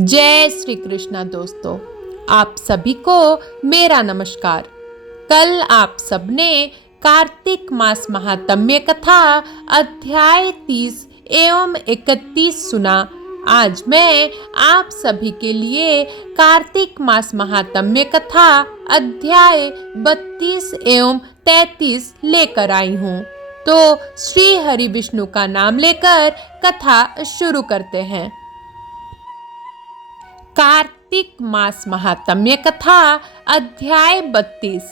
जय श्री कृष्णा दोस्तों, आप सभी को मेरा नमस्कार। कल आप सबने कार्तिक मास महात्म्य कथा अध्याय 30 एवं 31 सुना। आज मैं आप सभी के लिए कार्तिक मास महात्म्य कथा अध्याय 32 एवं 33 लेकर आई हूँ। तो श्री हरि विष्णु का नाम लेकर कथा शुरू करते हैं। कार्तिक मास महात्म्य कथा अध्याय 32।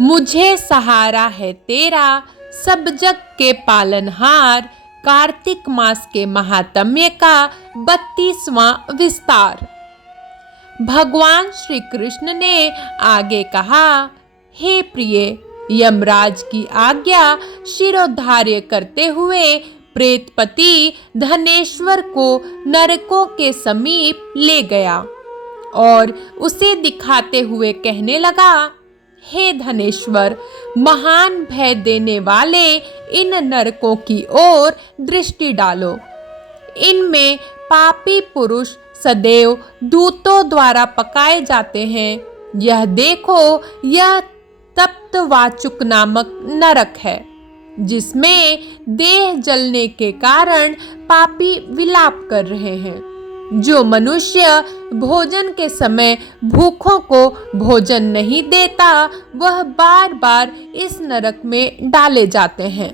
मुझे सहारा है तेरा सब जग के पालनहार। कार्तिक मास के महात्म्य का 32वां विस्तार। भगवान श्री कृष्ण ने आगे कहा, हे प्रिय, यमराज की आज्ञा शिरोधार्य करते हुए प्रेतपति धनेश्वर को नरकों के समीप ले गया और उसे दिखाते हुए कहने लगा, हे धनेश्वर, महान भय देने वाले इन नरकों की ओर दृष्टि डालो। इनमें पापी पुरुष सदैव दूतों द्वारा पकाए जाते हैं। यह देखो, यह तप्तवाचुक नामक नरक है, जिसमें देह जलने के कारण पापी विलाप कर रहे हैं। जो मनुष्य भोजन के समय भूखों को भोजन नहीं देता, वह बार बार इस नरक में डाले जाते हैं।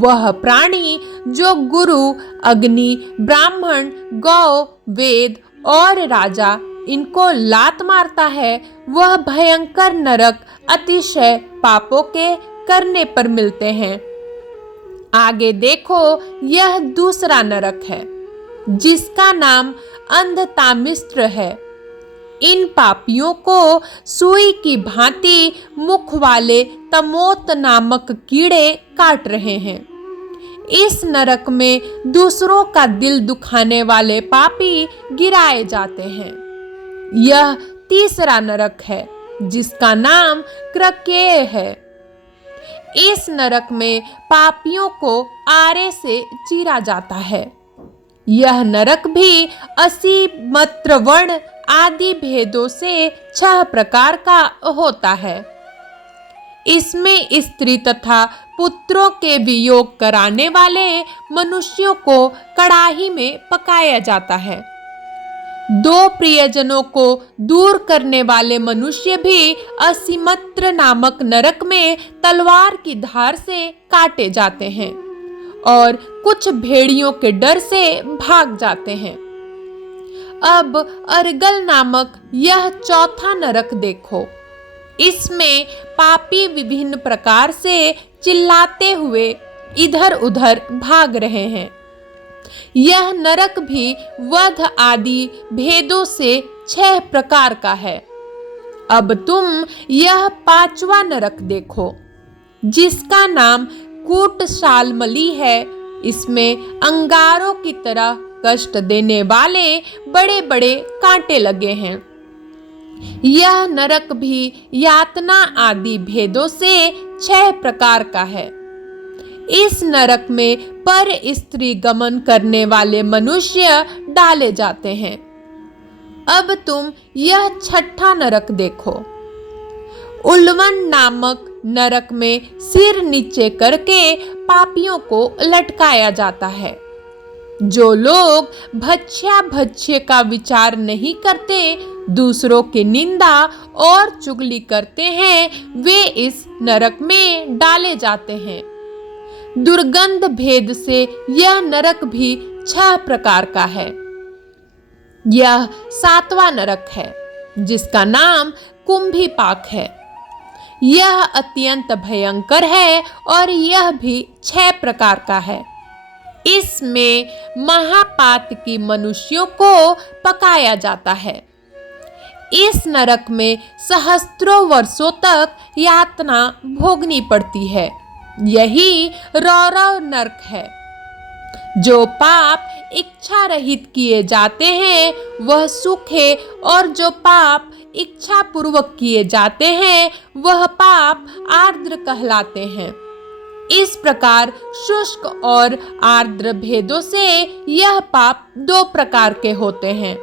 वह प्राणी जो गुरु, अग्नि, ब्राह्मण, गौ, वेद और राजा इनको लात मारता है, वह भयंकर नरक अतिशय पापों के करने पर मिलते हैं। आगे देखो, यह दूसरा नरक है, जिसका नाम अंधतामिस्त्र है। इन पापियों को सुई की भांति मुख वाले तमोत नामक कीड़े काट रहे हैं। इस नरक में दूसरों का दिल दुखाने वाले पापी गिराए जाते हैं। यह तीसरा नरक है, जिसका नाम क्रकेय है। इस नरक में पापियों को आरे से चीरा जाता है। यह नरक भी असी मत्र वर्ण आदि भेदों से 6 प्रकार का होता है। इसमें स्त्री तथा पुत्रों के वियोग कराने वाले मनुष्यों को कड़ाही में पकाया जाता है। 2 प्रियजनों को दूर करने वाले मनुष्य भी असीमत्र नामक नरक में तलवार की धार से काटे जाते हैं और कुछ भेड़ियों के डर से भाग जाते हैं। अब अर्गल नामक यह चौथा नरक देखो। इसमें पापी विभिन्न प्रकार से चिल्लाते हुए इधर उधर भाग रहे हैं। यह नरक भी वध आदि भेदों से 6 प्रकार का है। अब तुम यह 5वां नरक देखो, जिसका नाम कूटशालमली है। इसमें अंगारों की तरह कष्ट देने वाले बड़े बड़े कांटे लगे हैं। यह नरक भी यातना आदि भेदों से 6 प्रकार का है। इस नरक में पर स्त्री गमन करने वाले मनुष्य डाले जाते हैं। अब तुम यह 6ठा नरक देखो। उल्वन नामक नरक में सिर नीचे करके पापियों को लटकाया जाता है। जो लोग भक्ष्य का विचार नहीं करते, दूसरों की निंदा और चुगली करते हैं, वे इस नरक में डाले जाते हैं। दुर्गंध भेद से यह नरक भी 6 प्रकार का है। यह 7वां नरक है, जिसका नाम कुंभीपाक है। यह अत्यंत भयंकर है और यह भी 6 प्रकार का है। इसमें महापातकी मनुष्यों को पकाया जाता है। इस नरक में सहस्त्रों वर्षों तक यातना भोगनी पड़ती है। यही रौरव नरक है। जो पाप इच्छा रहित किए जाते हैं, वह सुख है, और जो पाप इच्छा पूर्वक किए जाते हैं, वह पाप आर्द्र कहलाते हैं। इस प्रकार शुष्क और आर्द्र भेदों से यह पाप दो प्रकार के होते हैं।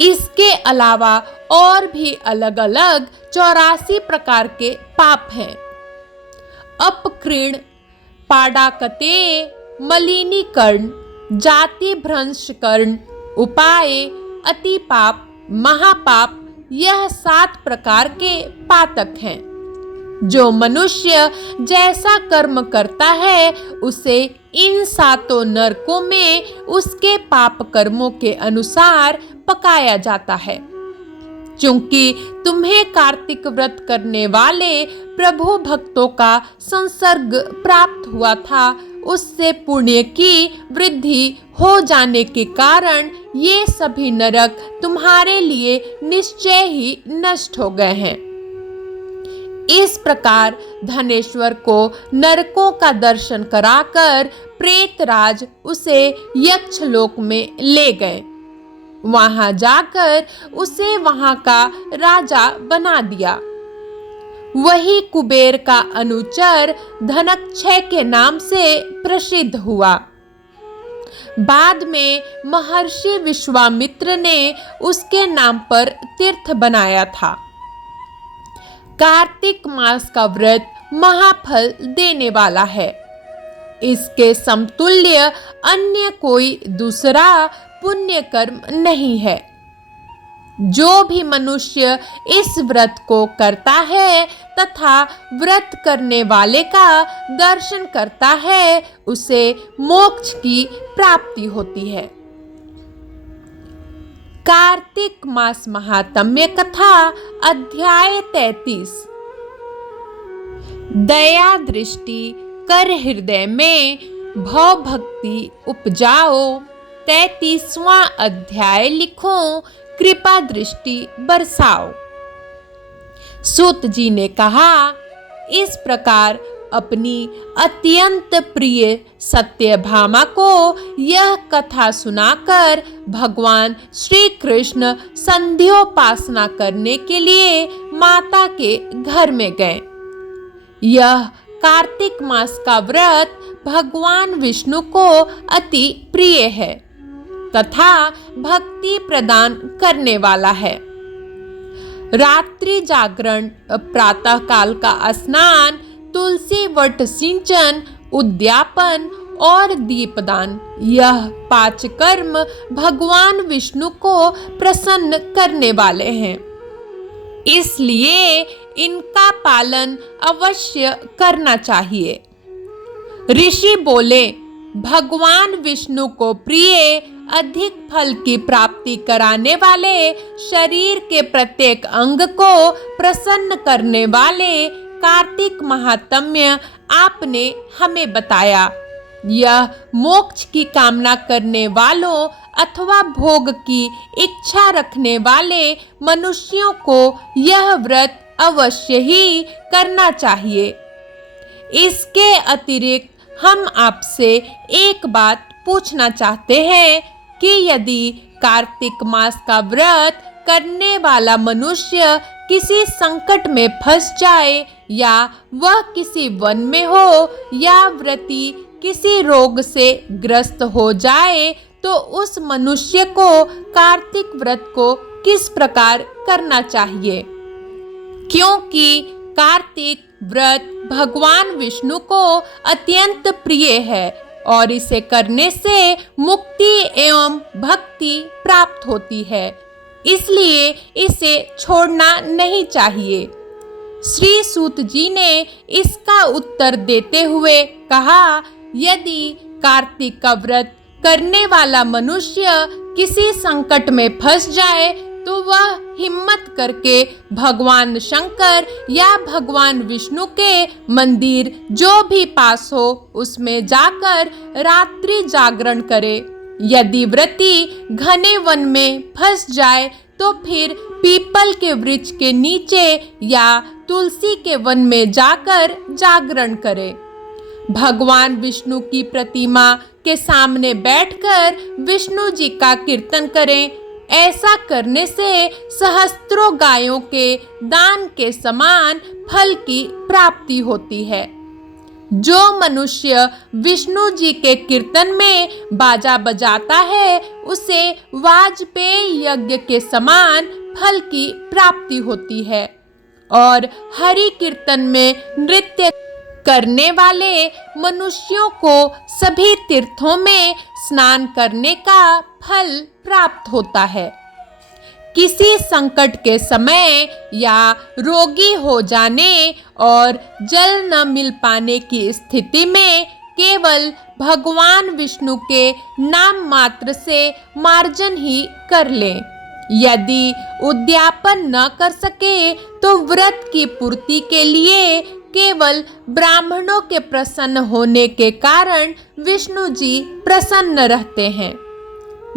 इसके अलावा और भी अलग अलग 84 प्रकार के पाप हैं। अपकृण, पाडाकते, मलिनीकरण, जाति भ्रंशकरण, उपाय, अतिपाप, महापाप, यह 7 प्रकार के पातक हैं। जो मनुष्य जैसा कर्म करता है उसे इन 7 नरकों में उसके पाप कर्मों के अनुसार पकाया जाता है। क्योंकि तुम्हें कार्तिक व्रत करने वाले प्रभु भक्तों का संसर्ग प्राप्त हुआ था, उससे पुण्य की वृद्धि हो जाने के कारण ये सभी नरक तुम्हारे लिए निश्चय ही नष्ट हो गए हैं। इस प्रकार धनेश्वर को नरकों का दर्शन कराकर प्रेतराज उसे यक्षलोक में ले गए। वहां जाकर उसे वहां का राजा बना दिया। वही कुबेर का अनुचर धनक्षय के नाम से प्रसिद्ध हुआ। बाद में महर्षि विश्वामित्र ने उसके नाम पर तीर्थ बनाया था। कार्तिक मास का व्रत महाफल देने वाला है। इसके समतुल्य अन्य कोई दूसरा पुण्य कर्म नहीं है। जो भी मनुष्य इस व्रत को करता है तथा व्रत करने वाले का दर्शन करता है, उसे मोक्ष की प्राप्ति होती है। कार्तिक मास महात्म्य कथा अध्याय 33। दया दृष्टि कर हृदय में भव भक्ति उपजाओ। 33वां अध्याय लिखो, कृपा दृष्टि बरसाओ। सूत जी ने कहा, इस प्रकार अपनी अत्यंत प्रिय सत्यभामा को यह कथा सुनाकर भगवान श्री कृष्ण संध्योपासना करने के लिए माता के घर में गए। यह कार्तिक मास का व्रत भगवान विष्णु को अति प्रिय है तथा भक्ति प्रदान करने वाला है। रात्रि जागरण, प्रातः काल का स्नान, तुलसी वट सिंचन, उद्यापन और दीपदान, यह 5 कर्म भगवान विष्णु को प्रसन्न करने वाले हैं। इसलिए इनका पालन अवश्य करना चाहिए। ऋषि बोले, भगवान विष्णु को प्रिय अधिक फल की प्राप्ति कराने वाले, शरीर के प्रत्येक अंग को प्रसन्न करने वाले कार्तिक महात्म्य आपने हमें बताया। यह मोक्ष की कामना करने वालों अथवा भोग की इच्छा रखने वाले मनुष्यों को यह व्रत अवश्य ही करना चाहिए। इसके अतिरिक्त हम आपसे एक बात पूछना चाहते हैं कि यदि कार्तिक मास का व्रत करने वाला मनुष्य किसी संकट में फंस जाए, या वह किसी वन में हो, या व्रती किसी रोग से ग्रस्त हो जाए, तो उस मनुष्य को कार्तिक व्रत को किस प्रकार करना चाहिए? क्योंकि कार्तिक व्रत भगवान विष्णु को अत्यंत प्रिय है और इसे करने से मुक्ति एवं भक्ति प्राप्त होती है, इसलिए इसे छोड़ना नहीं चाहिए। श्री सूत जी ने इसका उत्तर देते हुए कहा, यदि कार्तिक का व्रत करने वाला मनुष्य किसी संकट में फंस जाए तो वह हिम्मत करके भगवान शंकर या भगवान विष्णु के मंदिर जो भी पास हो उसमें जाकर रात्रि जागरण करे। यदि व्रती घने वन में फंस जाए तो फिर पीपल के वृक्ष के नीचे या तुलसी के वन में जाकर जागरण करे। भगवान विष्णु की प्रतिमा के सामने बैठकर विष्णु जी का कीर्तन करें। ऐसा करने से सहस्त्रों गायों के दान के समान फल की प्राप्ति होती है। जो मनुष्य विष्णु जी के कीर्तन में बाजा बजाता है उसे वाजपेयी यज्ञ के समान फल की प्राप्ति होती है और हरि कीर्तन में नृत्य करने वाले मनुष्यों को सभी तीर्थों में स्नान करने का फल प्राप्त होता है। किसी संकट के समय या रोगी हो जाने और जल न मिल पाने की स्थिति में केवल भगवान विष्णु के नाम मात्र से मार्जन ही कर लें। यदि उद्यापन न कर सके तो व्रत की पूर्ति के लिए केवल ब्राह्मणों के प्रसन्न होने के कारण विष्णु जी प्रसन्न रहते हैं।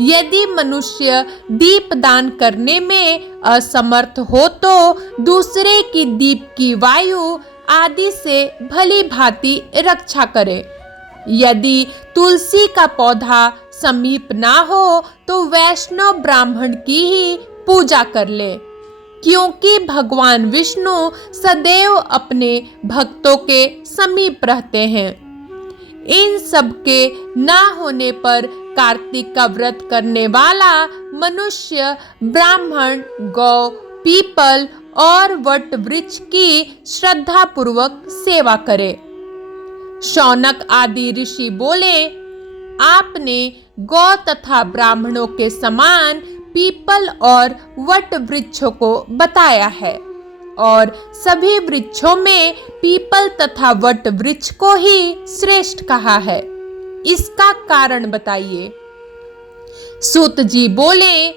यदि मनुष्य दीप दान करने में असमर्थ हो तो दूसरे की दीप की वायु आदि से भली भांति रक्षा करे। यदि तुलसी का पौधा समीप ना हो तो वैष्णव ब्राह्मण की ही पूजा कर ले, क्योंकि भगवान विष्णु सदैव अपने भक्तों के समीप रहते हैं। इन सब के ना होने पर कार्तिक का व्रत करने वाला मनुष्य ब्राह्मण, गौ, पीपल और वट वृक्ष की श्रद्धा पूर्वक सेवा करे। शौनक आदि ऋषि बोले, आपने गौ तथा ब्राह्मणों के समान पीपल और वट वृक्षों को बताया है और सभी वृक्षों में पीपल तथा वट वृक्ष को ही श्रेष्ठ कहा है। इसका कारण बताइए। सूत जी बोले,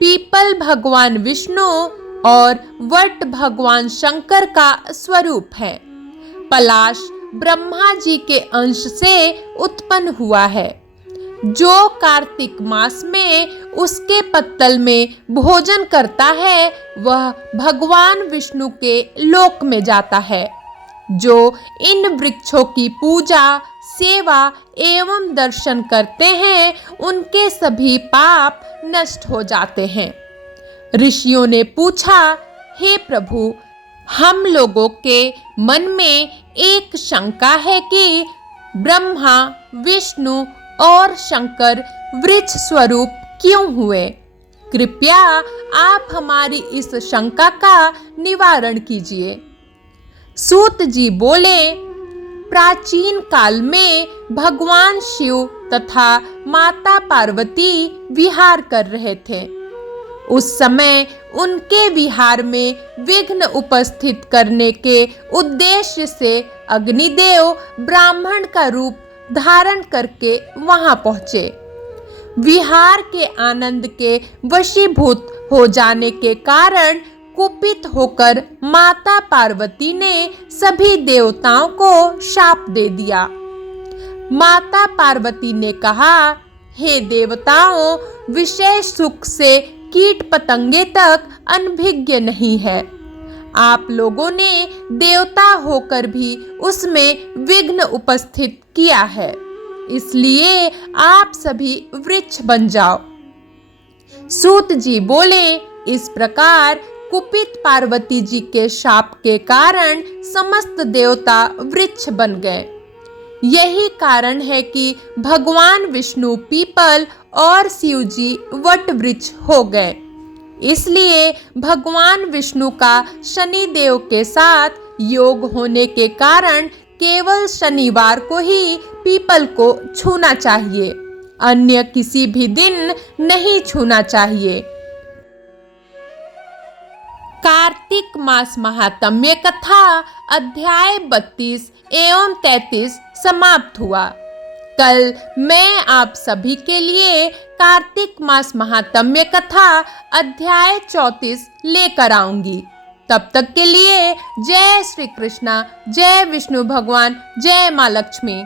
पीपल भगवान विष्णु और वट भगवान शंकर का स्वरूप है। पलाश ब्रह्मा जी के अंश से उत्पन्न हुआ है। जो कार्तिक मास में उसके पत्तल में भोजन करता है वह भगवान विष्णु के लोक में जाता है। जो इन वृक्षों की पूजा, सेवा एवं दर्शन करते हैं उनके सभी पाप नष्ट हो जाते हैं। ऋषियों ने पूछा, हे प्रभु, हम लोगों के मन में एक शंका है कि ब्रह्मा, विष्णु और शंकर वृक्ष स्वरूप क्यों हुए? कृपया आप हमारी इस शंका का निवारण कीजिए। सूत जी बोले, प्राचीन काल में भगवान शिव तथा माता पार्वती विहार कर रहे थे। उस समय उनके विहार में विघ्न उपस्थित करने के उद्देश्य से अग्निदेव ब्राह्मण का रूप धारण करके वहां पहुंचे। विहार के आनंद के वशीभूत हो जाने के कारण कुपित होकर माता पार्वती ने सभी देवताओं को शाप दे दिया। माता पार्वती ने कहा, हे देवताओं, विशेष सुख से कीट पतंगे तक अनभिज्ञ नहीं है। आप लोगों ने देवता होकर भी उसमें विघ्न उपस्थित किया है, इसलिए आप सभी वृक्ष बन जाओ। सूत जी बोले, इस प्रकार कुपित पार्वती जी के शाप के कारण समस्त देवता वृक्ष बन गए। यही कारण है कि भगवान विष्णु पीपल और शिव जी वट वृक्ष हो गए। इसलिए भगवान विष्णु का शनि देव के साथ योग होने के कारण केवल शनिवार को ही पीपल को छूना चाहिए, अन्य किसी भी दिन नहीं छूना चाहिए। कार्तिक मास महात्म्य कथा अध्याय 32 एवं 33 समाप्त हुआ। कल मैं आप सभी के लिए कार्तिक मास महात्म्य कथा अध्याय 34 लेकर आऊंगी। तब तक के लिए जय श्री कृष्णा, जय विष्णु भगवान, जय माँ लक्ष्मी।